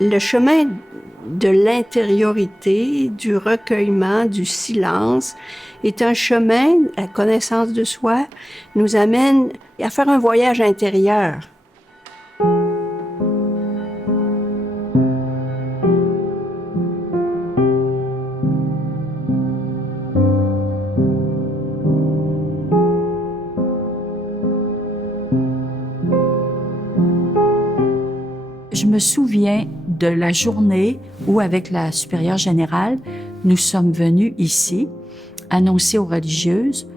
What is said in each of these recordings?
Le chemin de l'intériorité, du recueillement, du silence, est un chemin, la connaissance de soi, nous amène à faire un voyage intérieur. Je me souviens de la journée où, avec la supérieure générale, nous sommes venus ici annoncer aux religieuses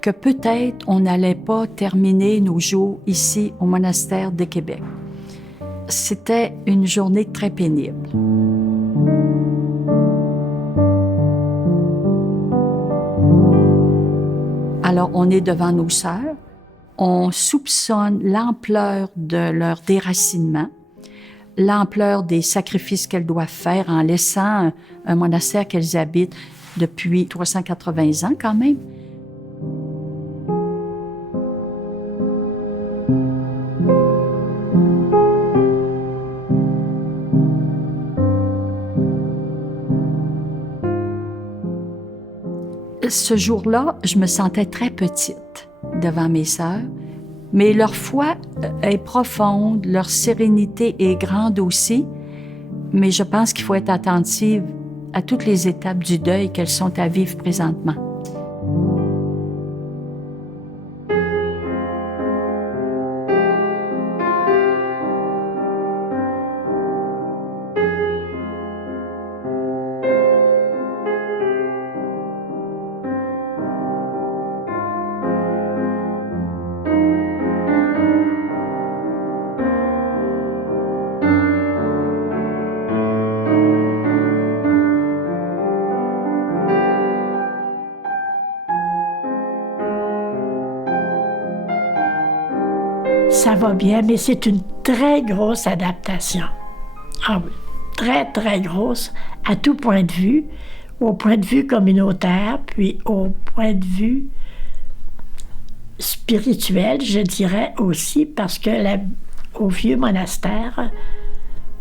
que peut-être on n'allait pas terminer nos jours ici au monastère de Québec. C'était une journée très pénible. Alors, on est devant nos sœurs, on soupçonne l'ampleur de leur déracinement, l'ampleur des sacrifices qu'elles doivent faire en laissant un monastère qu'elles habitent depuis 380 ans quand même. Ce jour-là, je me sentais très petite devant mes sœurs, mais leur foi est profonde, leur sérénité est grande aussi, mais je pense qu'il faut être attentive à toutes les étapes du deuil qu'elles sont à vivre présentement. Ça va bien, mais c'est une très grosse adaptation. Ah oui, très, très grosse, à tout point de vue, au point de vue communautaire, puis au point de vue spirituel, je dirais aussi, parce que au vieux monastère,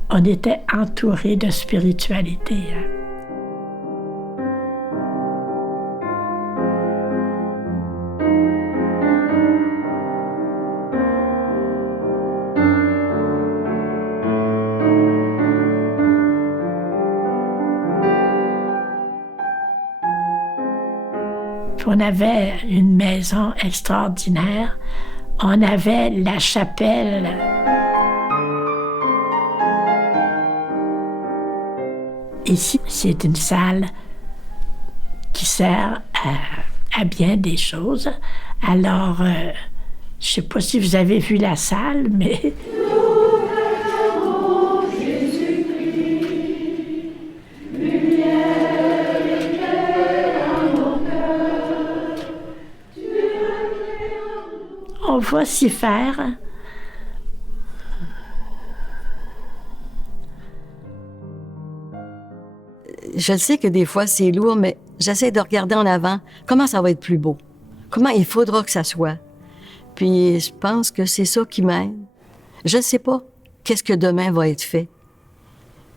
on était entouré de spiritualité. On avait une maison extraordinaire. On avait la chapelle. Ici, c'est une salle qui sert à bien des choses. Alors, je ne sais pas si vous avez vu la salle, mais... On va s'y faire. Je sais que des fois, c'est lourd, mais j'essaie de regarder en avant. Comment ça va être plus beau? Comment il faudra que ça soit? Puis, je pense que c'est ça qui m'aide. Je ne sais pas qu'est-ce que demain va être fait.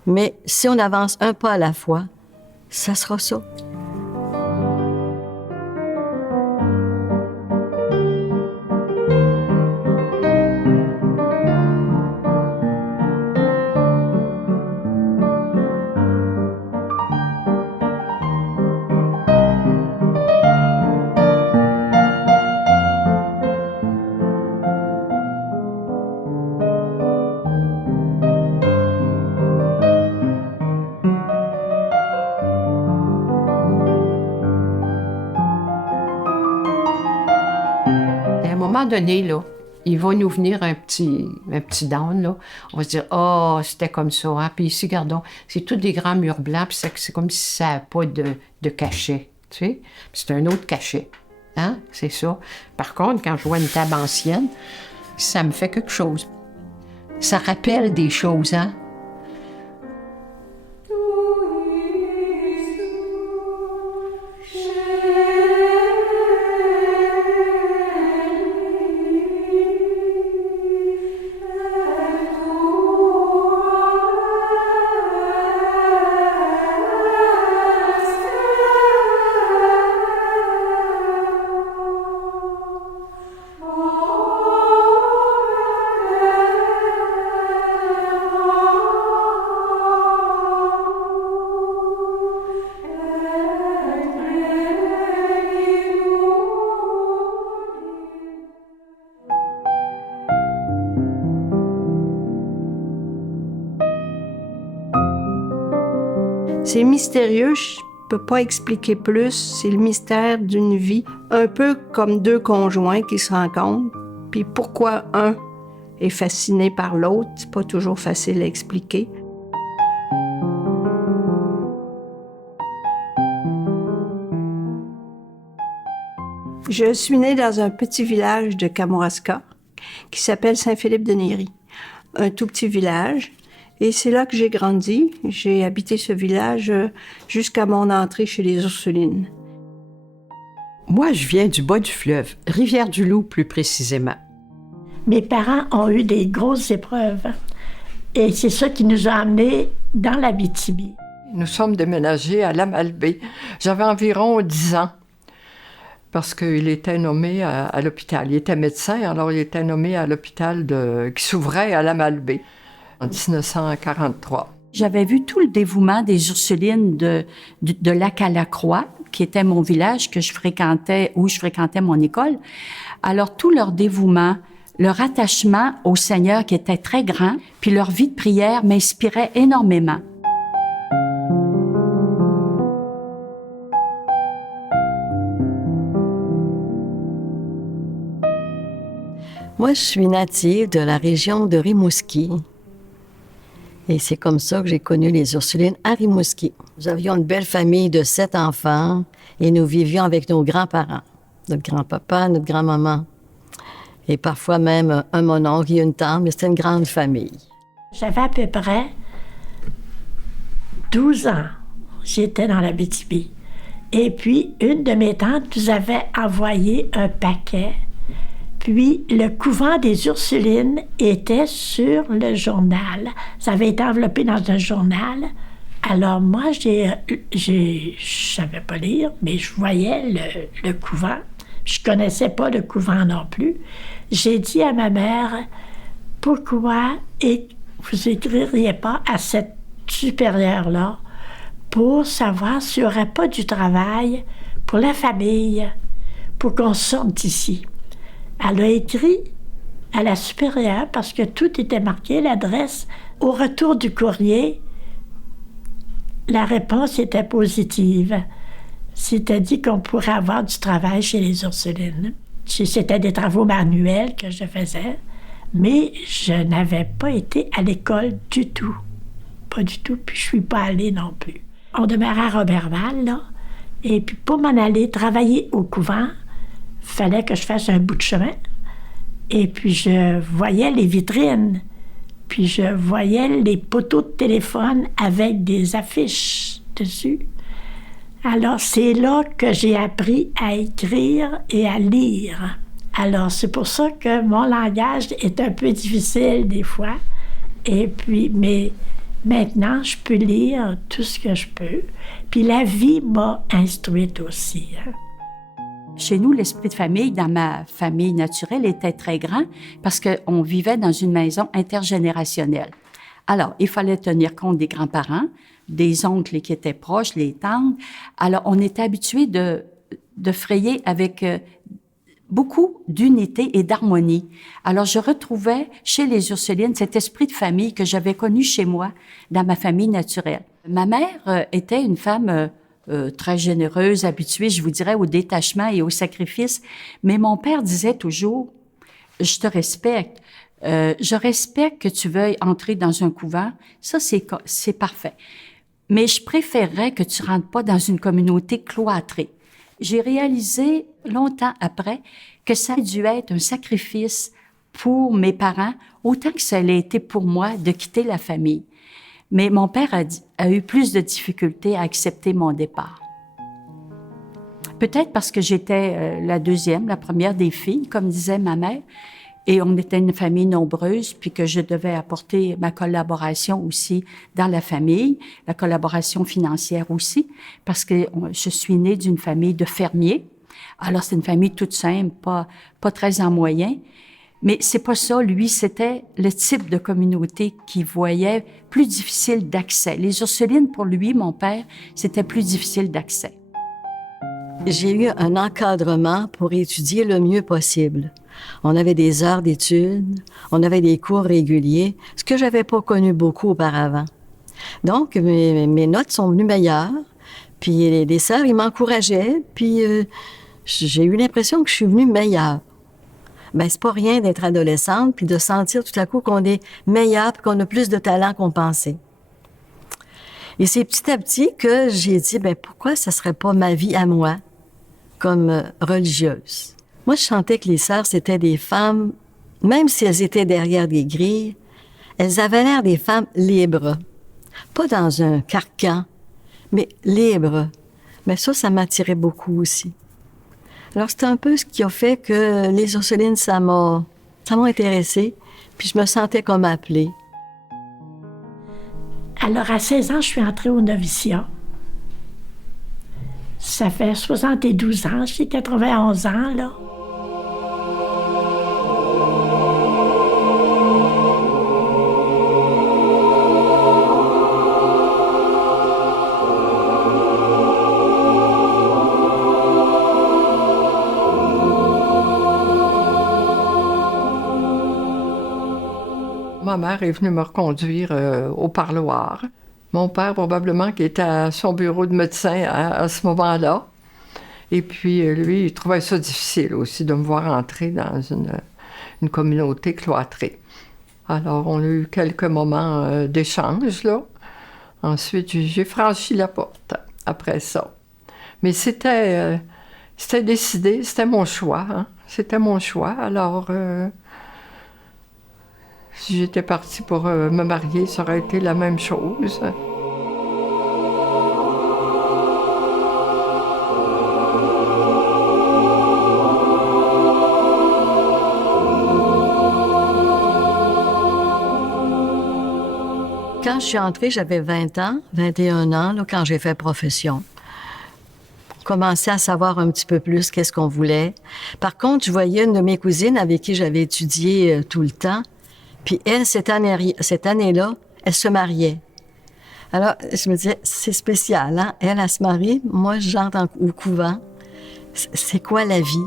Mais si on avance un pas à la fois, ça sera ça. donné, là, il va nous venir un petit down, là. On va se dire, oh, c'était comme ça, hein. Puis ici, regardons, c'est tous des grands murs blancs, puis c'est comme si ça n'a pas de cachet, tu sais. Puis c'est un autre cachet, hein, c'est ça. Par contre, quand je vois une table ancienne, ça me fait quelque chose. Ça rappelle des choses, hein. C'est mystérieux, je peux pas expliquer plus. C'est le mystère d'une vie, un peu comme deux conjoints qui se rencontrent. Puis pourquoi un est fasciné par l'autre, c'est pas toujours facile à expliquer. Je suis née dans un petit village de Kamouraska qui s'appelle Saint-Philippe-de-Néry. Un tout petit village. Et c'est là que j'ai grandi. J'ai habité ce village jusqu'à mon entrée chez les Ursulines. Moi, je viens du bas du fleuve, Rivière-du-Loup plus précisément. Mes parents ont eu des grosses épreuves. Et c'est ça qui nous a amenés dans l'Abitibi. Nous sommes déménagés à Lamalbé. J'avais environ 10 ans. Parce qu'il était nommé à l'hôpital. Il était médecin, alors il était nommé à l'hôpital qui s'ouvrait à Lamalbé en 1943. J'avais vu tout le dévouement des Ursulines de Lac-à-la-Croix, qui était mon village que je fréquentais, où je fréquentais mon école. Alors, tout leur dévouement, leur attachement au Seigneur qui était très grand, puis leur vie de prière m'inspirait énormément. Moi, je suis native de la région de Rimouski. Et c'est comme ça que j'ai connu les Ursulines à Rimouski. Nous avions une belle famille de 7 enfants et nous vivions avec nos grands-parents, notre grand-papa, notre grand-maman. Et parfois même un mononcle et une tante, mais c'était une grande famille. J'avais à peu près 12 ans. J'étais dans l'Abitibi. Et puis, une de mes tantes nous avait envoyé un paquet. Puis, le couvent des Ursulines était sur le journal. Ça avait été enveloppé dans un journal. Alors, moi, je savais pas lire, mais je voyais le couvent. Je connaissais pas le couvent non plus. J'ai dit à ma mère, pourquoi vous écririez pas à cette supérieure-là pour savoir s'il n'y aurait pas du travail pour la famille, pour qu'on sorte d'ici. Elle a écrit à la supérieure parce que tout était marqué, l'adresse. Au retour du courrier, la réponse était positive. C'était dit qu'on pourrait avoir du travail chez les Ursulines. C'était des travaux manuels que je faisais, mais je n'avais pas été à l'école du tout. Pas du tout, puis je suis pas allée non plus. On demeurait à Roberval, là, et puis pour m'en aller travailler au couvent, fallait que je fasse un bout de chemin. Et puis, je voyais les vitrines. Puis, je voyais les poteaux de téléphone avec des affiches dessus. Alors, c'est là que j'ai appris à écrire et à lire. Alors, c'est pour ça que mon langage est un peu difficile des fois. Et puis, mais maintenant, je peux lire tout ce que je peux. Puis, la vie m'a instruite aussi, hein. Chez nous, l'esprit de famille, dans ma famille naturelle, était très grand parce qu'on vivait dans une maison intergénérationnelle. Alors, il fallait tenir compte des grands-parents, des oncles qui étaient proches, les tantes. Alors, on était habitués de frayer avec beaucoup d'unité et d'harmonie. Alors, je retrouvais chez les Ursulines cet esprit de famille que j'avais connu chez moi, dans ma famille naturelle. Ma mère était une femme très généreuse, habituée, je vous dirais, au détachement et au sacrifice. Mais mon père disait toujours, je te respecte. Je respecte que tu veuilles entrer dans un couvent. Ça, c'est parfait. Mais je préférerais que tu rentres pas dans une communauté cloîtrée. J'ai réalisé longtemps après que ça a dû être un sacrifice pour mes parents, autant que ça l'a été pour moi de quitter la famille. Mais mon père a eu plus de difficultés à accepter mon départ. Peut-être parce que j'étais la première des filles, comme disait ma mère, et on était une famille nombreuse, puis que je devais apporter ma collaboration aussi dans la famille, la collaboration financière aussi, parce que je suis née d'une famille de fermiers. Alors, c'est une famille toute simple, pas très en moyens. Mais c'est pas ça. Lui, c'était le type de communauté qu'il voyait plus difficile d'accès. Les Ursulines, pour lui, mon père, c'était plus difficile d'accès. J'ai eu un encadrement pour étudier le mieux possible. On avait des heures d'études, on avait des cours réguliers, ce que j'avais pas connu beaucoup auparavant. Donc, mes notes sont venues meilleures, puis les sœurs, ils m'encourageaient, puis j'ai eu l'impression que je suis venue meilleure. Ben c'est pas rien d'être adolescente, puis de sentir tout à coup qu'on est meilleur, puis qu'on a plus de talent qu'on pensait. Et c'est petit à petit que j'ai dit, ben pourquoi ça serait pas ma vie à moi, comme religieuse? Moi, je sentais que les sœurs, c'était des femmes, même si elles étaient derrière des grilles, elles avaient l'air des femmes libres. Pas dans un carcan, mais libres. Mais ça m'attirait beaucoup aussi. Alors, c'était un peu ce qui a fait que les Ursulines, ça m'a intéressée, puis je me sentais comme appelée. Alors, à 16 ans, je suis entrée au noviciat. Ça fait 72 ans, j'ai 91 ans, là. Ma mère est venue me reconduire au parloir. Mon père, probablement, qui était à son bureau de médecin à ce moment-là. Et puis, lui, il trouvait ça difficile aussi de me voir entrer dans une communauté cloîtrée. Alors, on a eu quelques moments d'échange, là. Ensuite, j'ai franchi la porte après ça. Mais c'était décidé, c'était mon choix. Hein? C'était mon choix. Alors, si j'étais partie pour me marier, ça aurait été la même chose. Quand je suis entrée, j'avais 20 ans, 21 ans, là, quand j'ai fait profession. Commençais à savoir un petit peu plus qu'est-ce qu'on voulait. Par contre, je voyais une de mes cousines avec qui j'avais étudié tout le temps. Puis elle, cette année-là, elle se mariait. Alors, je me disais, c'est spécial, hein? Elle se marie, moi, j'entre au couvent. C'est quoi la vie?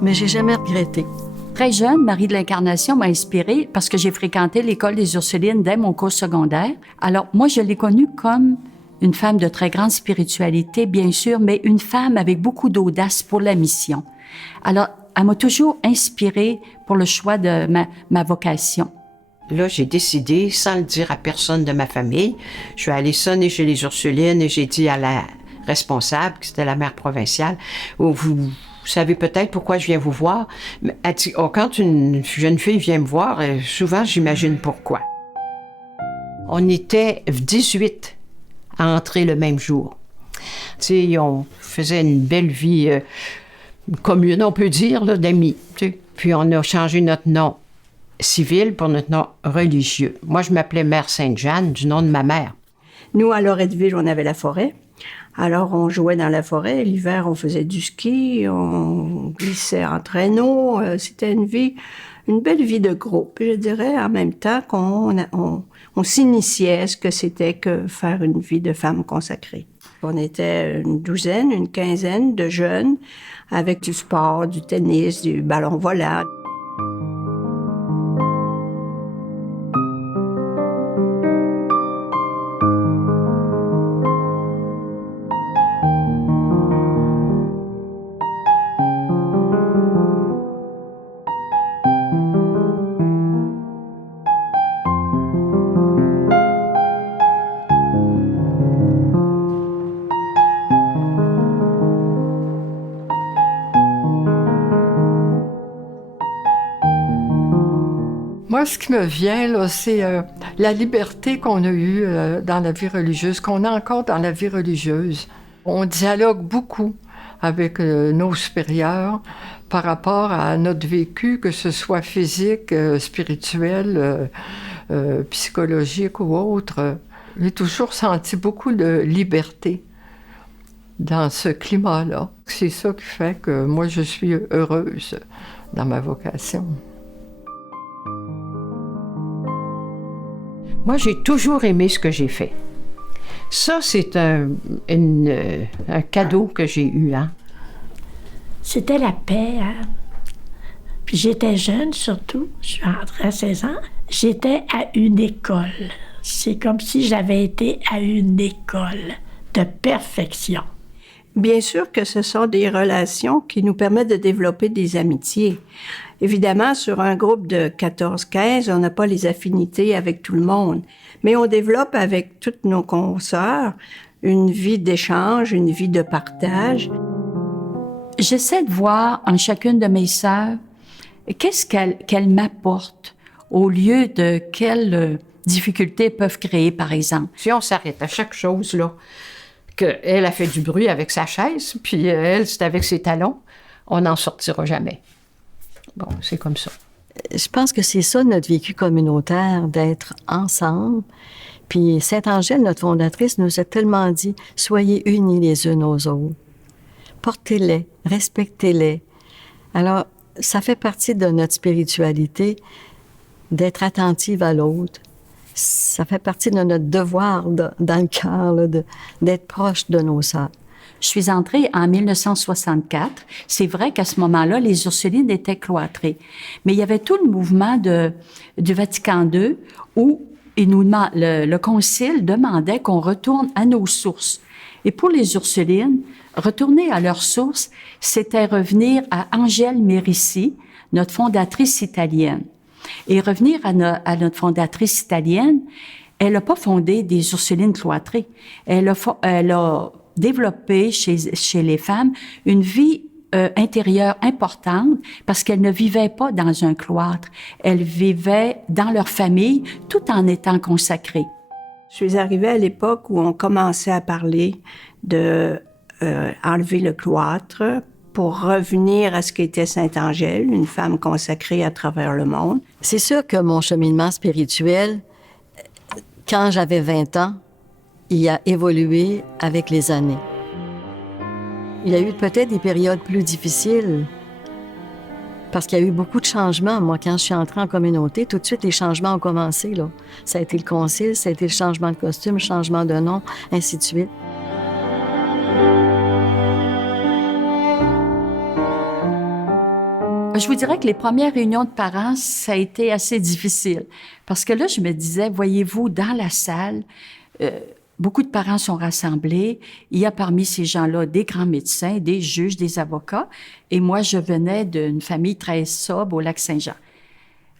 Mais j'ai jamais regretté. Très jeune, Marie de l'Incarnation m'a inspirée parce que j'ai fréquenté l'école des Ursulines dès mon cours secondaire. Alors, moi, je l'ai connue comme une femme de très grande spiritualité, bien sûr, mais une femme avec beaucoup d'audace pour la mission. Alors, elle m'a toujours inspirée pour le choix de ma vocation. Là, j'ai décidé, sans le dire à personne de ma famille, je suis allée sonner chez les Ursulines et j'ai dit à la responsable, qui c'était la mère provinciale, vous savez peut-être pourquoi je viens vous voir. Elle dit, quand une jeune fille vient me voir, souvent j'imagine pourquoi. On était 18 à entrer le même jour. Tu sais, on faisait une belle vie commune, on peut dire, là, d'amis. Tu sais. Puis on a changé notre nom civil pour notre nom religieux. Moi, je m'appelais Mère Sainte-Jeanne, du nom de ma mère. Nous, à Loretteville, on avait la forêt. Alors, on jouait dans la forêt. L'hiver, on faisait du ski, on glissait en traîneau. C'était une belle vie de groupe. Je dirais en même temps qu'on s'initiait à ce que c'était que faire une vie de femme consacrée. On était une douzaine, une quinzaine de jeunes avec du sport, du tennis, du ballon volant. Moi, ce qui me vient, là, c'est la liberté qu'on a eue dans la vie religieuse, qu'on a encore dans la vie religieuse. On dialogue beaucoup avec nos supérieurs par rapport à notre vécu, que ce soit physique, spirituel, psychologique ou autre. J'ai toujours senti beaucoup de liberté dans ce climat-là. C'est ça qui fait que moi, je suis heureuse dans ma vocation. Moi, j'ai toujours aimé ce que j'ai fait. Ça, c'est un cadeau que j'ai eu, hein. C'était la paix, hein. Puis j'étais jeune, surtout. Je suis entrée à 16 ans. J'étais à une école. C'est comme si j'avais été à une école de perfection. Bien sûr que ce sont des relations qui nous permettent de développer des amitiés. Évidemment, sur un groupe de 14-15, on n'a pas les affinités avec tout le monde, mais on développe avec toutes nos consoeurs une vie d'échange, une vie de partage. J'essaie de voir en chacune de mes sœurs qu'est-ce qu'elle m'apporte au lieu de quelles difficultés peuvent créer, par exemple. Si on s'arrête à chaque chose, là, qu'elle a fait du bruit avec sa chaise, puis elle, c'est avec ses talons, on n'en sortira jamais. Bon, c'est comme ça. Je pense que c'est ça notre vécu communautaire, d'être ensemble. Puis Sainte-Angèle, notre fondatrice, nous a tellement dit « Soyez unis les unes aux autres. Portez-les, respectez-les. » Alors, ça fait partie de notre spiritualité d'être attentive à l'autre. Ça fait partie de notre devoir dans le cœur, là, d'être proche de nos sœurs. Je suis entrée en 1964. C'est vrai qu'à ce moment-là, les Ursulines étaient cloîtrées. Mais il y avait tout le mouvement du Vatican II où le Concile demandait qu'on retourne à nos sources. Et pour les Ursulines, retourner à leurs sources, c'était revenir à Angèle Mérici, notre fondatrice italienne. Et revenir à notre fondatrice italienne, elle n'a pas fondé des Ursulines cloîtrées. Elle a développé chez les femmes une vie intérieure importante parce qu'elles ne vivaient pas dans un cloître. Elles vivaient dans leur famille tout en étant consacrées. Je suis arrivée à l'époque où on commençait à parler de enlever le cloître pour revenir à ce qu'était Sainte-Angèle, une femme consacrée à travers le monde. C'est sûr que mon cheminement spirituel, quand j'avais 20 ans, il a évolué avec les années. Il y a eu peut-être des périodes plus difficiles parce qu'il y a eu beaucoup de changements. Moi, quand je suis entrée en communauté, tout de suite, les changements ont commencé, là. Ça a été le concile, ça a été le changement de costume, le changement de nom, ainsi de suite. Je vous dirais que les premières réunions de parents, ça a été assez difficile. Parce que là, je me disais, voyez-vous, dans la salle, beaucoup de parents sont rassemblés. Il y a parmi ces gens-là des grands médecins, des juges, des avocats. Et moi, je venais d'une famille très sobre au Lac-Saint-Jean.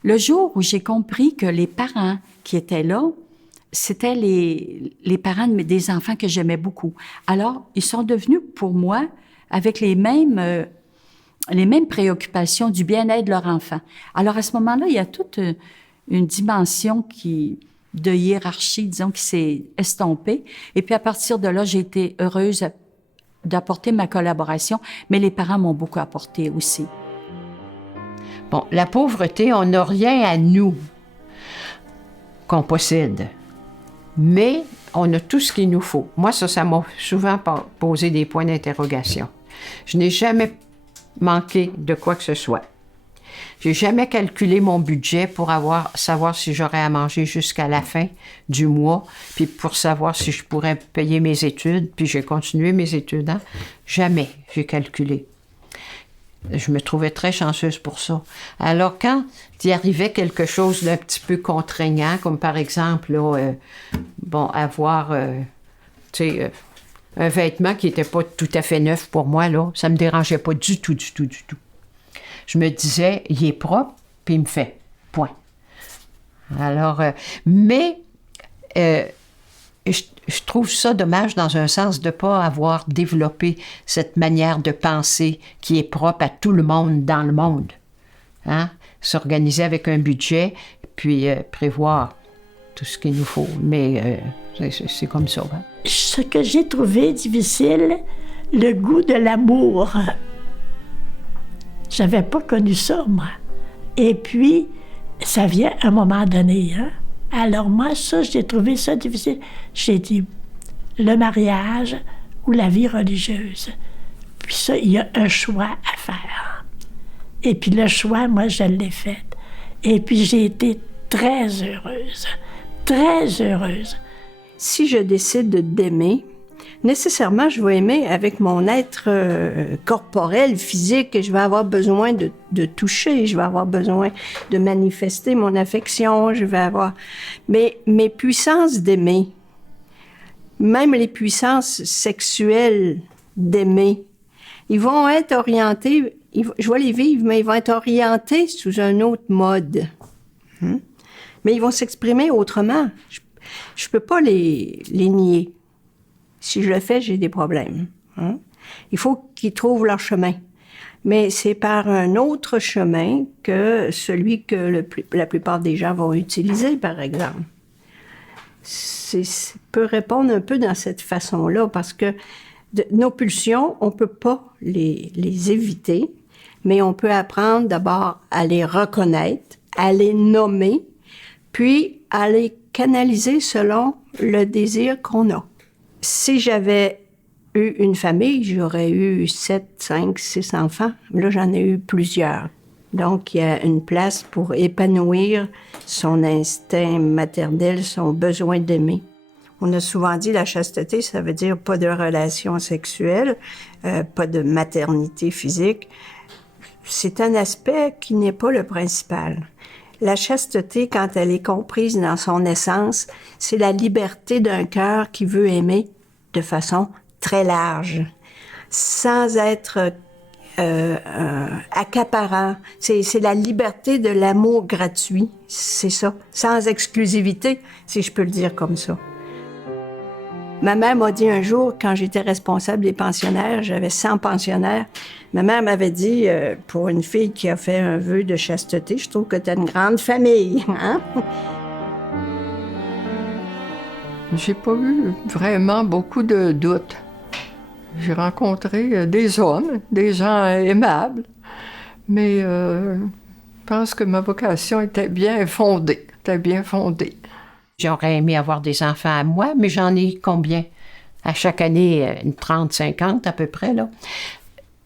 Le jour où j'ai compris que les parents qui étaient là, c'était les parents des enfants que j'aimais beaucoup. Alors, ils sont devenus pour moi avec les mêmes préoccupations du bien-être de leur enfant. Alors, à ce moment-là, il y a toute une dimension de hiérarchie, disons, qui s'est estompée. Et puis, à partir de là, j'ai été heureuse d'apporter ma collaboration, mais les parents m'ont beaucoup apporté aussi. Bon, la pauvreté, on n'a rien à nous qu'on possède, mais on a tout ce qu'il nous faut. Moi, ça m'a souvent posé des points d'interrogation. Je n'ai jamais manqué de quoi que ce soit. J'ai jamais calculé mon budget pour savoir si j'aurais à manger jusqu'à la fin du mois, puis pour savoir si je pourrais payer mes études, puis j'ai continué mes études. Hein? Jamais j'ai calculé. Je me trouvais très chanceuse pour ça. Alors, quand il arrivait quelque chose d'un petit peu contraignant, comme par exemple, là, avoir, un vêtement qui n'était pas tout à fait neuf pour moi, là, ça me dérangeait pas du tout. Je me disais, il est propre, puis il me fait. Point. Alors, je trouve ça dommage dans un sens de ne pas avoir développé cette manière de penser qui est propre à tout le monde dans le monde. Hein? S'organiser avec un budget, puis prévoir tout ce qu'il nous faut. Mais c'est comme ça. Hein? Ce que j'ai trouvé difficile, le goût de l'amour. J'avais pas connu ça, moi. Et puis, ça vient à un moment donné, hein. Alors moi, ça, j'ai trouvé ça difficile. J'ai dit, le mariage ou la vie religieuse. Puis ça, il y a un choix à faire. Et puis le choix, moi, je l'ai fait. Et puis j'ai été très heureuse. Très heureuse. Si je décide d'aimer, nécessairement, je vais aimer avec mon être corporel, physique, et je vais avoir besoin de toucher, je vais avoir besoin de manifester mon affection, je vais avoir... Mais mes puissances d'aimer, même les puissances sexuelles d'aimer, ils vont être orientés, je vais les vivre, mais ils vont être orientés sous un autre mode. Mais ils vont s'exprimer autrement. Je peux pas les nier. Si je le fais, j'ai des problèmes. Hein? Il faut qu'ils trouvent leur chemin. Mais c'est par un autre chemin que celui que la plupart des gens vont utiliser, par exemple. Peut répondre un peu dans cette façon-là, parce que nos pulsions, on peut pas les éviter, mais on peut apprendre d'abord à les reconnaître, à les nommer, puis à les canaliser selon le désir qu'on a. Si j'avais eu une famille, j'aurais eu 7, 5, 6 enfants. Là, j'en ai eu plusieurs. Donc, il y a une place pour épanouir son instinct maternel, son besoin d'aimer. On a souvent dit la chasteté, ça veut dire pas de relation sexuelle, pas de maternité physique. C'est un aspect qui n'est pas le principal. La chasteté, quand elle est comprise dans son essence, c'est la liberté d'un cœur qui veut aimer de façon très large, sans être accaparant. C'est la liberté de l'amour gratuit, c'est ça, sans exclusivité, si je peux le dire comme ça. Ma mère m'a dit un jour, quand j'étais responsable des pensionnaires, j'avais 100 pensionnaires, ma mère m'avait dit, pour une fille qui a fait un vœu de chasteté, je trouve que tu as une grande famille, hein? J'ai pas eu vraiment beaucoup de doutes. J'ai rencontré des hommes, des gens aimables, mais je pense que ma vocation était bien fondée. J'aurais aimé avoir des enfants à moi, mais j'en ai combien? À chaque année, une 30, 50 à peu près, là.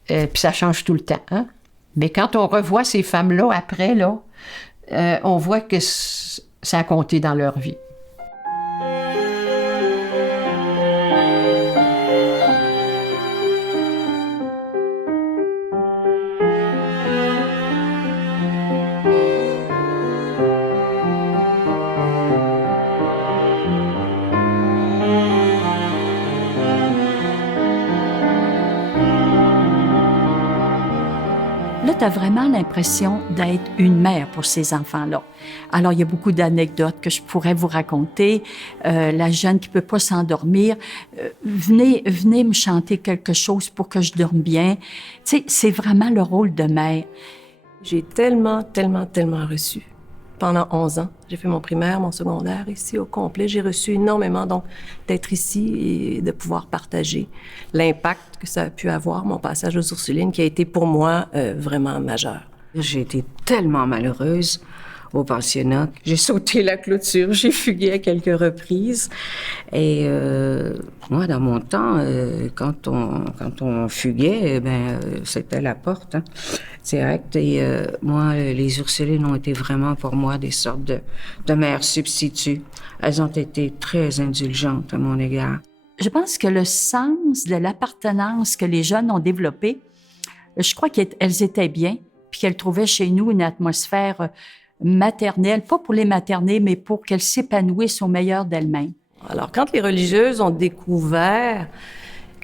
Puis ça change tout le temps, hein? Mais quand on revoit ces femmes-là après, là, on voit que ça a compté dans leur vie. Là, tu as vraiment l'impression d'être une mère pour ces enfants-là. Alors, il y a beaucoup d'anecdotes que je pourrais vous raconter. La jeune qui peut pas s'endormir, venez me chanter quelque chose pour que je dorme bien. Tu sais, c'est vraiment le rôle de mère. J'ai tellement reçu. Pendant 11 ans, j'ai fait mon primaire, mon secondaire ici au complet. J'ai reçu énormément, donc, d'être ici et de pouvoir partager l'impact que ça a pu avoir, mon passage aux Ursulines, qui a été pour moi vraiment majeur. J'ai été tellement malheureuse au pensionnat. J'ai sauté la clôture, j'ai fugué à quelques reprises. Et moi, dans mon temps, quand on fuguait, c'était la porte, hein, direct. Et moi, les Ursulines ont été vraiment pour moi des sortes de mères substituts. Elles ont été très indulgentes à mon égard. Je pense que le sens de l'appartenance que les jeunes ont développé, je crois qu'elles étaient bien, puis qu'elles trouvaient chez nous une atmosphère maternelle, pas pour les materner, mais pour qu'elles s'épanouissent au meilleur d'elles-mêmes. Alors, quand les religieuses ont découvert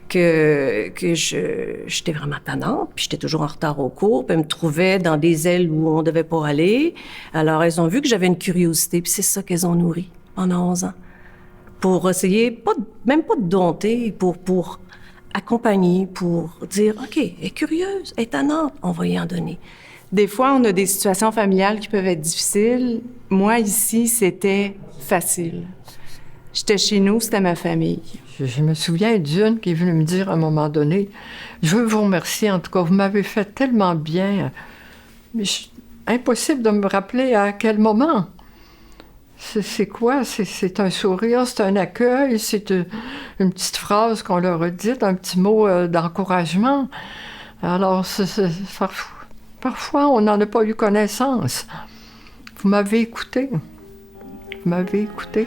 que j'étais vraiment tannante, puis j'étais toujours en retard au cours, puis elles me trouvaient dans des ailes où on devait pas aller, alors elles ont vu que j'avais une curiosité, puis c'est ça qu'elles ont nourri pendant 11 ans. Pour essayer, même pas de dompter, pour accompagner, pour dire, OK, elle est curieuse, elle est tannante, on va y en donner. Des fois, on a des situations familiales qui peuvent être difficiles. Moi, ici, c'était facile. J'étais chez nous, c'était ma famille. Je me souviens d'une qui est venue me dire à un moment donné, « Je veux vous remercier, en tout cas, vous m'avez fait tellement bien. » Mais impossible de me rappeler à quel moment. C'est quoi? C'est un sourire, c'est un accueil, c'est une petite phrase qu'on leur a dite, un petit mot d'encouragement. Alors, parfois, on n'en a pas eu connaissance. Vous m'avez écouté. Vous m'avez écouté.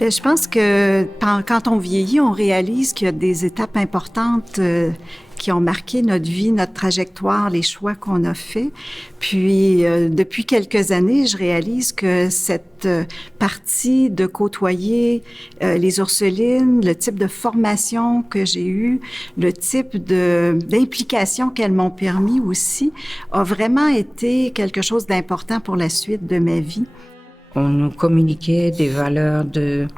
Bien, je pense que quand on vieillit, on réalise qu'il y a des étapes importantes qui ont marqué notre vie, notre trajectoire, les choix qu'on a faits. Puis, depuis quelques années, je réalise que cette partie de côtoyer les Ursulines, le type de formation que j'ai eue, le type d'implication qu'elles m'ont permis aussi, a vraiment été quelque chose d'important pour la suite de ma vie. On nous communiquait des valeurs de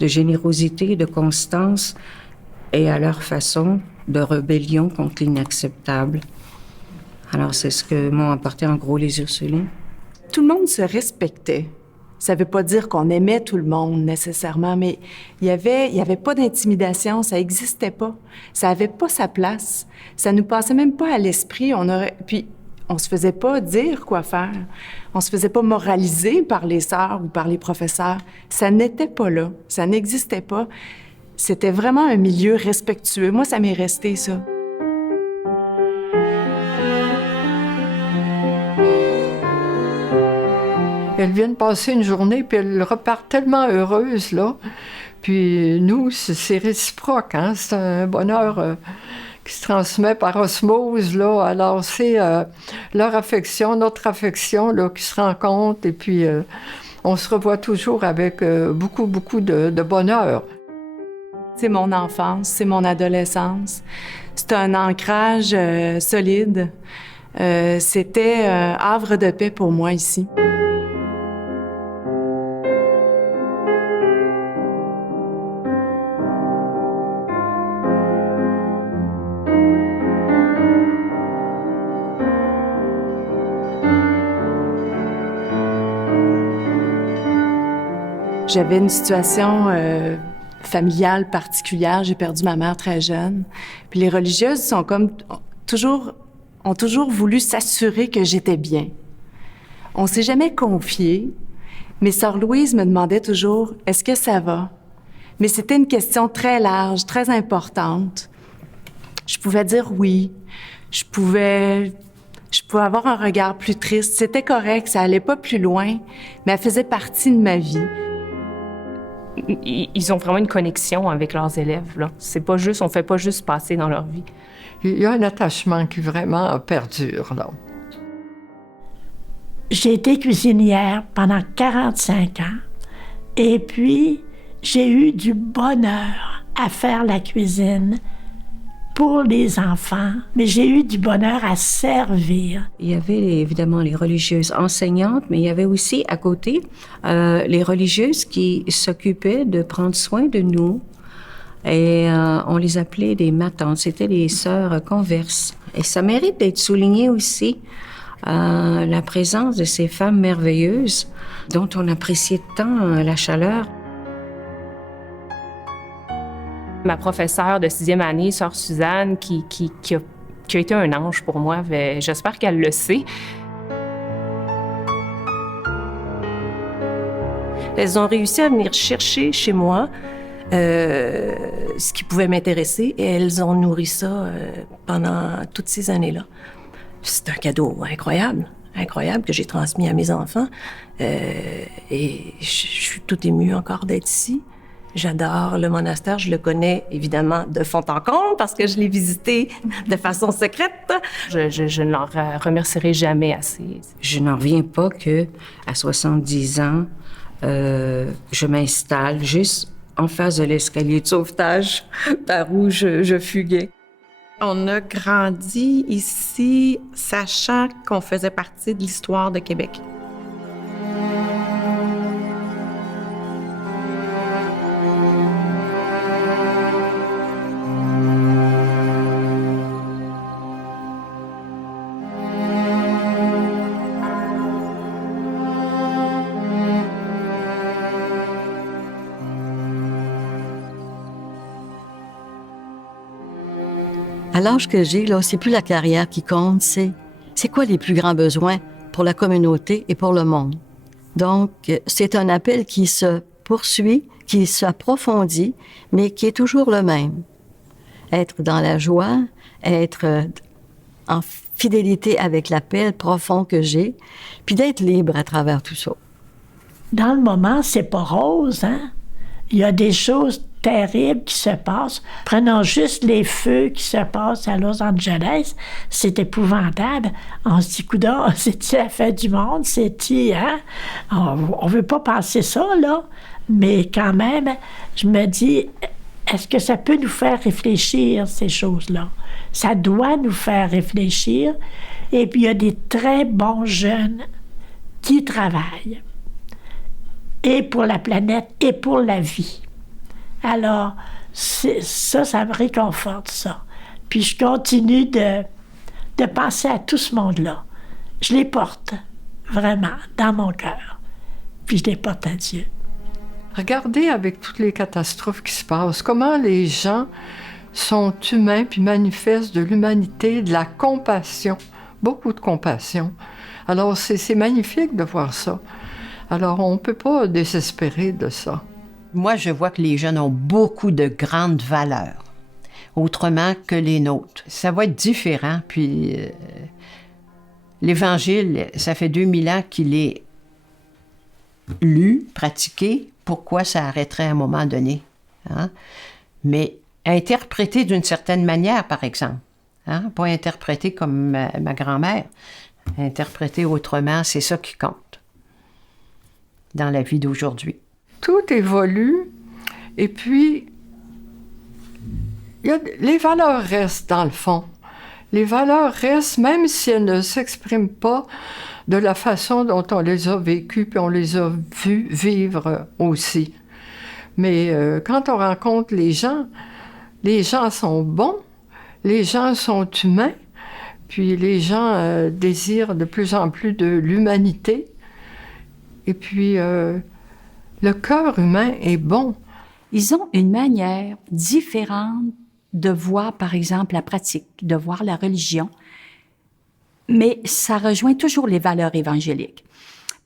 générosité, de constance et à leur façon de rébellion contre l'inacceptable. Alors, c'est ce que m'ont apporté en gros les Ursulines. Tout le monde se respectait. Ça ne veut pas dire qu'on aimait tout le monde nécessairement, mais il y avait pas d'intimidation, ça n'existait pas. Ça n'avait pas sa place. Ça nous passait même pas à l'esprit. Puis, on se faisait pas dire quoi faire. On se faisait pas moraliser par les sœurs ou par les professeurs. Ça n'était pas là. Ça n'existait pas. C'était vraiment un milieu respectueux. Moi, ça m'est resté, ça. Elles viennent passer une journée, puis elles repartent tellement heureuses, là. Puis nous, c'est réciproque, hein? C'est un bonheur qui se transmet par osmose, là. Alors, c'est leur affection, notre affection, là, qui se rencontrent. Et puis, on se revoit toujours avec beaucoup, beaucoup de bonheur. C'est mon enfance, c'est mon adolescence. C'est un ancrage solide. C'était havre de paix pour moi ici. J'avais une situation familiale particulière. J'ai perdu ma mère très jeune. Puis les religieuses sont ont toujours voulu s'assurer que j'étais bien. On s'est jamais confié, mais sœur Louise me demandait toujours « Est-ce que ça va? » Mais c'était une question très large, très importante. Je pouvais dire oui. Je pouvais avoir un regard plus triste. C'était correct, ça allait pas plus loin, mais elle faisait partie de ma vie. Ils ont vraiment une connexion avec leurs élèves, là. C'est pas juste, on fait pas juste passer dans leur vie. Il y a un attachement qui vraiment perdure, là. J'ai été cuisinière pendant 45 ans et puis j'ai eu du bonheur à faire la cuisine pour les enfants, mais j'ai eu du bonheur à servir. Il y avait évidemment les religieuses enseignantes, mais il y avait aussi à côté les religieuses qui s'occupaient de prendre soin de nous. Et on les appelait des matantes. C'était les sœurs converses. Et ça mérite d'être souligné aussi, la présence de ces femmes merveilleuses dont on appréciait tant la chaleur. Ma professeure de 6e année, sœur Suzanne, qui a été un ange pour moi, j'espère qu'elle le sait. Elles ont réussi à venir chercher chez moi ce qui pouvait m'intéresser et elles ont nourri ça pendant toutes ces années-là. C'est un cadeau incroyable que j'ai transmis à mes enfants et je suis toute émue encore d'être ici. J'adore le monastère, je le connais évidemment de fond en comble parce que je l'ai visité de façon secrète. Je ne leur remercierai jamais assez. Je n'en reviens pas que à 70 ans, je m'installe juste en face de l'escalier de sauvetage par où je fuguais. On a grandi ici, sachant qu'on faisait partie de l'histoire de Québec. À l'âge que j'ai, là, c'est plus la carrière qui compte, c'est quoi les plus grands besoins pour la communauté et pour le monde. Donc, c'est un appel qui se poursuit, qui s'approfondit, mais qui est toujours le même. Être dans la joie, être en fidélité avec l'appel profond que j'ai, puis d'être libre à travers tout ça. Dans le moment, c'est pas rose, hein? Il y a des choses terribles qui se passent. Prenons juste les feux qui se passent à Los Angeles. C'est épouvantable. On se dit, coudonc, c'est-tu la fin du monde? C'est-tu, hein? On veut pas penser ça, là. Mais quand même, je me dis, est-ce que ça peut nous faire réfléchir, ces choses-là? Ça doit nous faire réfléchir. Et puis, il y a des très bons jeunes qui travaillent. Et pour la planète, et pour la vie. Alors, ça me réconforte, ça. Puis je continue de penser à tout ce monde-là. Je les porte, vraiment, dans mon cœur. Puis je les porte à Dieu. Regardez avec toutes les catastrophes qui se passent, comment les gens sont humains puis manifestent de l'humanité, de la compassion, beaucoup de compassion. Alors, c'est magnifique de voir ça. Alors, on ne peut pas désespérer de ça. Moi, je vois que les jeunes ont beaucoup de grandes valeurs, autrement que les nôtres. Ça va être différent, puis l'Évangile, ça fait 2000 ans qu'il est lu, pratiqué. Pourquoi ça arrêterait à un moment donné? Hein? Mais interprété d'une certaine manière, par exemple. Hein? Pas interprété comme ma grand-mère. Interprété autrement, c'est ça qui compte dans la vie d'aujourd'hui. Tout évolue, et puis les valeurs restent dans le fond. Les valeurs restent, même si elles ne s'expriment pas de la façon dont on les a vécues, puis on les a vues vivre aussi. Mais quand on rencontre les gens sont bons, les gens sont humains, puis les gens désirent de plus en plus de l'humanité. Et puis, le cœur humain est bon. Ils ont une manière différente de voir, par exemple, la pratique, de voir la religion, mais ça rejoint toujours les valeurs évangéliques.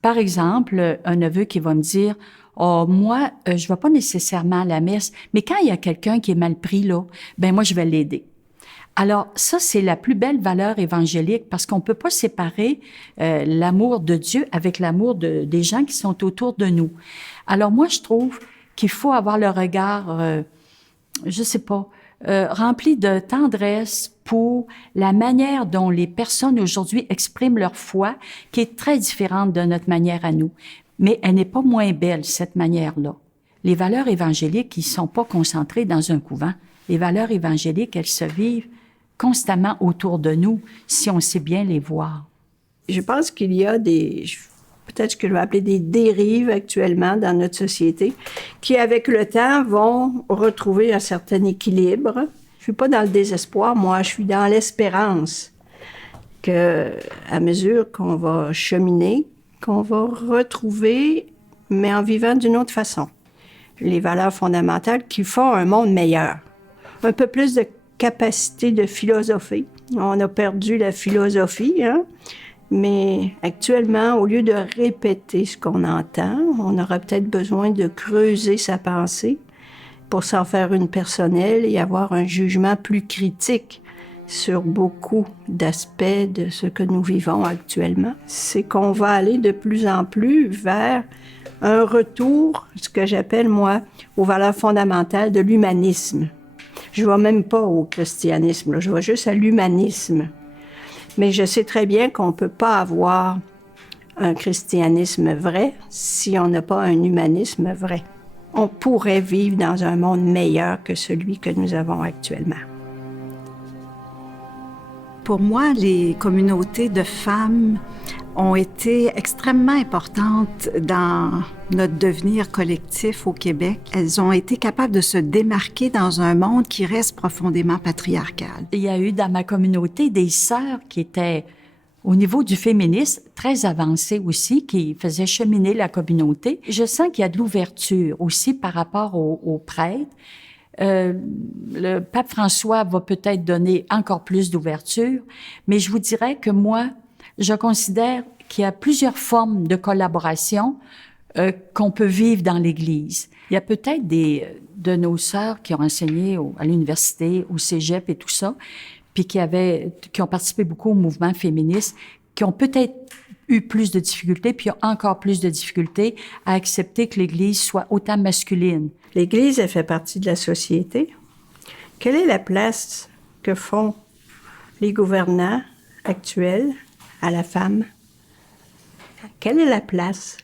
Par exemple, un neveu qui va me dire « Oh, moi, je vais pas nécessairement à la messe, mais quand il y a quelqu'un qui est mal pris, là, ben moi, je vais l'aider. » Alors, ça, c'est la plus belle valeur évangélique parce qu'on peut pas séparer l'amour de Dieu avec l'amour des gens qui sont autour de nous. Alors, moi, je trouve qu'il faut avoir le regard, je sais pas, rempli de tendresse pour la manière dont les personnes aujourd'hui expriment leur foi, qui est très différente de notre manière à nous. Mais elle n'est pas moins belle, cette manière-là. Les valeurs évangéliques, ils sont pas concentrées dans un couvent. Les valeurs évangéliques, elles se vivent constamment autour de nous, si on sait bien les voir. Je pense qu'il y a peut-être que je vais appeler des dérives actuellement dans notre société, qui, avec le temps, vont retrouver un certain équilibre. Je suis pas dans le désespoir, moi, je suis dans l'espérance que, à mesure qu'on va cheminer, qu'on va retrouver, mais en vivant d'une autre façon, les valeurs fondamentales qui font un monde meilleur. Un peu plus de capacité de philosopher. On a perdu la philosophie, hein? Mais actuellement, au lieu de répéter ce qu'on entend, on aura peut-être besoin de creuser sa pensée pour s'en faire une personnelle et avoir un jugement plus critique sur beaucoup d'aspects de ce que nous vivons actuellement. C'est qu'on va aller de plus en plus vers un retour, ce que j'appelle, moi, aux valeurs fondamentales de l'humanisme. Je ne vais même pas au christianisme, là, je vais juste à l'humanisme. Mais je sais très bien qu'on ne peut pas avoir un christianisme vrai si on n'a pas un humanisme vrai. On pourrait vivre dans un monde meilleur que celui que nous avons actuellement. Pour moi, les communautés de femmes ont été extrêmement importantes dans notre devenir collectif au Québec. Elles ont été capables de se démarquer dans un monde qui reste profondément patriarcal. Il y a eu dans ma communauté des sœurs qui étaient, au niveau du féminisme, très avancées aussi, qui faisaient cheminer la communauté. Je sens qu'il y a de l'ouverture aussi par rapport aux prêtres. Le pape François va peut-être donner encore plus d'ouverture, mais je vous dirais que moi, je considère qu'il y a plusieurs formes de collaboration qu'on peut vivre dans l'Église. Il y a peut-être de nos sœurs qui ont enseigné à l'université, au cégep et tout ça, puis qui ont participé beaucoup au mouvement féministe, qui ont peut-être eu plus de difficultés, puis ont encore plus de difficultés à accepter que l'Église soit autant masculine. L'Église, elle fait partie de la société. Quelle est la place que font les gouvernants actuels à la femme? Quelle est la place?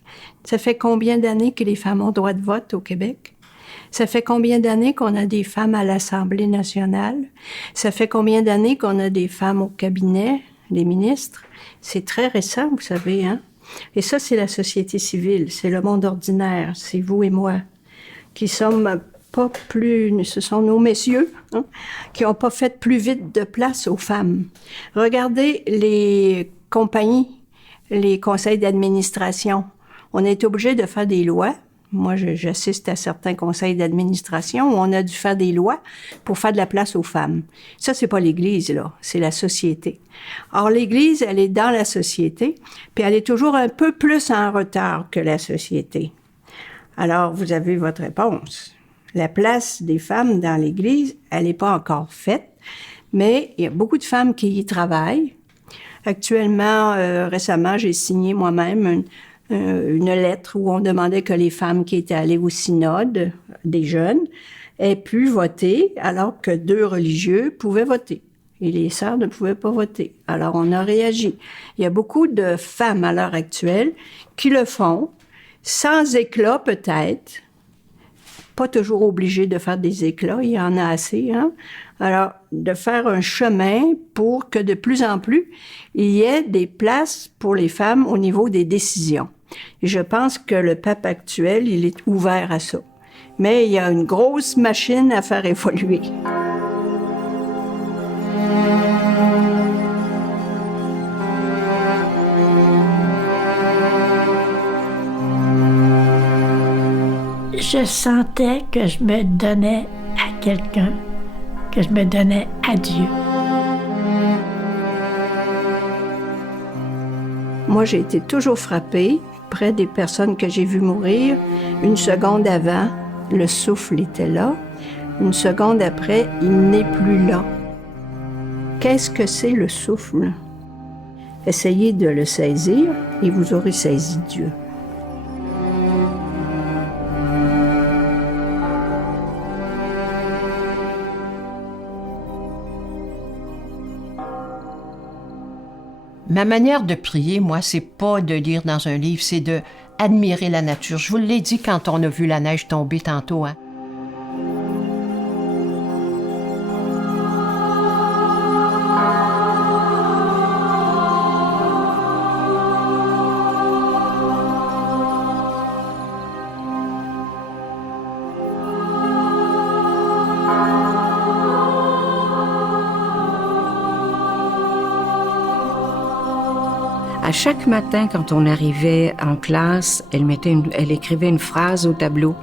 Ça fait combien d'années que les femmes ont droit de vote au Québec? Ça fait combien d'années qu'on a des femmes à l'Assemblée nationale? Ça fait combien d'années qu'on a des femmes au cabinet, les ministres? C'est très récent, vous savez, hein? Et ça, c'est la société civile, c'est le monde ordinaire, c'est vous et moi, qui sommes pas plus... Ce sont nos messieurs, hein, qui n'ont pas fait plus vite de place aux femmes. Regardez les compagnies, les conseils d'administration. On est obligé de faire des lois. Moi, j'assiste à certains conseils d'administration où on a dû faire des lois pour faire de la place aux femmes. Ça, c'est pas l'Église, là. C'est la société. Or, l'Église, elle est dans la société, puis elle est toujours un peu plus en retard que la société. Alors, vous avez votre réponse. La place des femmes dans l'Église, elle n'est pas encore faite, mais il y a beaucoup de femmes qui y travaillent. Actuellement, récemment, j'ai signé moi-même une lettre où on demandait que les femmes qui étaient allées au synode des jeunes aient pu voter alors que 2 religieux pouvaient voter. Et les sœurs ne pouvaient pas voter. Alors, on a réagi. Il y a beaucoup de femmes à l'heure actuelle qui le font, sans éclat peut-être, pas toujours obligées de faire des éclats, il y en a assez, hein? Alors, de faire un chemin pour que de plus en plus, il y ait des places pour les femmes au niveau des décisions. Et je pense que le pape actuel, il est ouvert à ça. Mais il y a une grosse machine à faire évoluer. Je sentais que je me donnais à quelqu'un, que je me donnais à Dieu. Moi, j'ai été toujours frappée près des personnes que j'ai vues mourir. Une seconde avant, le souffle était là. Une seconde après, il n'est plus là. Qu'est-ce que c'est le souffle? Essayez de le saisir et vous aurez saisi Dieu. Ma manière de prier, moi, c'est pas de lire dans un livre, c'est de admirer la nature. Je vous l'ai dit quand on a vu la neige tomber tantôt, hein. À chaque matin, quand on arrivait en classe, elle écrivait une phrase au tableau.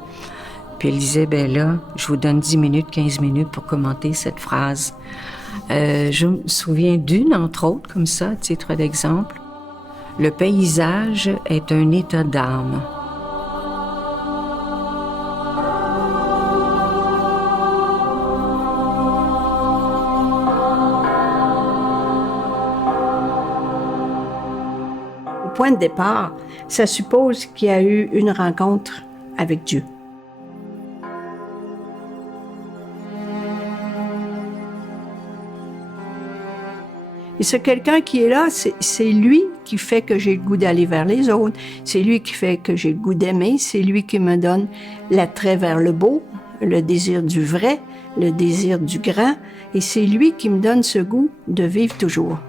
Puis elle disait, ben là, je vous donne 10 minutes, 15 minutes pour commenter cette phrase. Je me souviens d'une, entre autres, comme ça, à titre d'exemple. Le paysage est un état d'âme. Point de départ, ça suppose qu'il y a eu une rencontre avec Dieu. Et ce quelqu'un qui est là, c'est lui qui fait que j'ai le goût d'aller vers les autres. C'est lui qui fait que j'ai le goût d'aimer. C'est lui qui me donne l'attrait vers le beau, le désir du vrai, le désir du grand. Et c'est lui qui me donne ce goût de vivre toujours.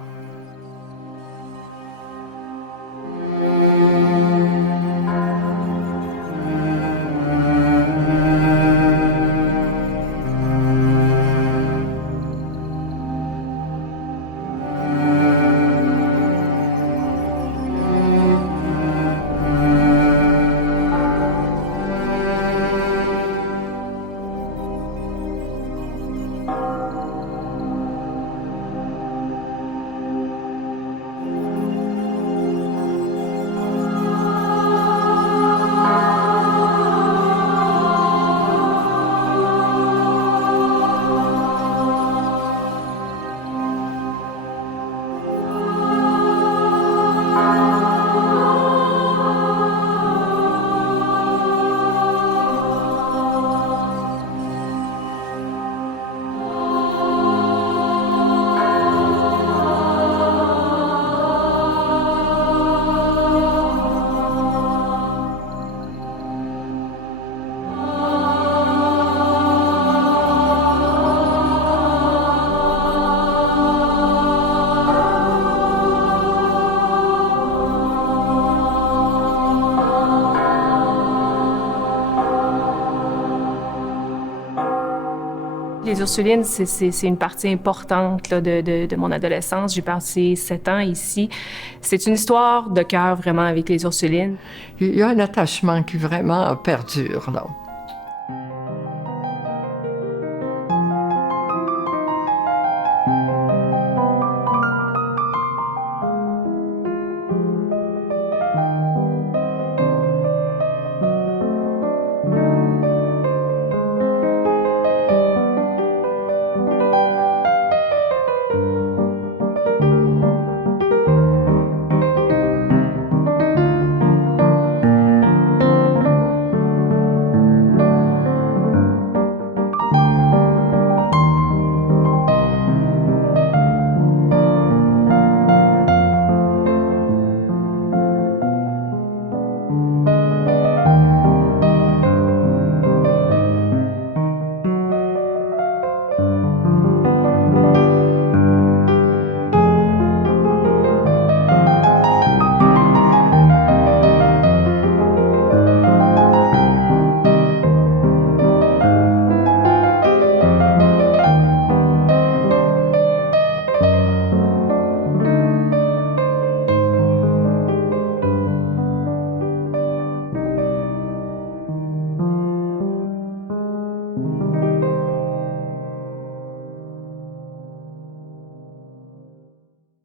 Les Ursulines, c'est une partie importante là, de mon adolescence. J'ai passé 7 ans ici. C'est une histoire de cœur vraiment avec les Ursulines. Il y a un attachement qui vraiment perdure, là.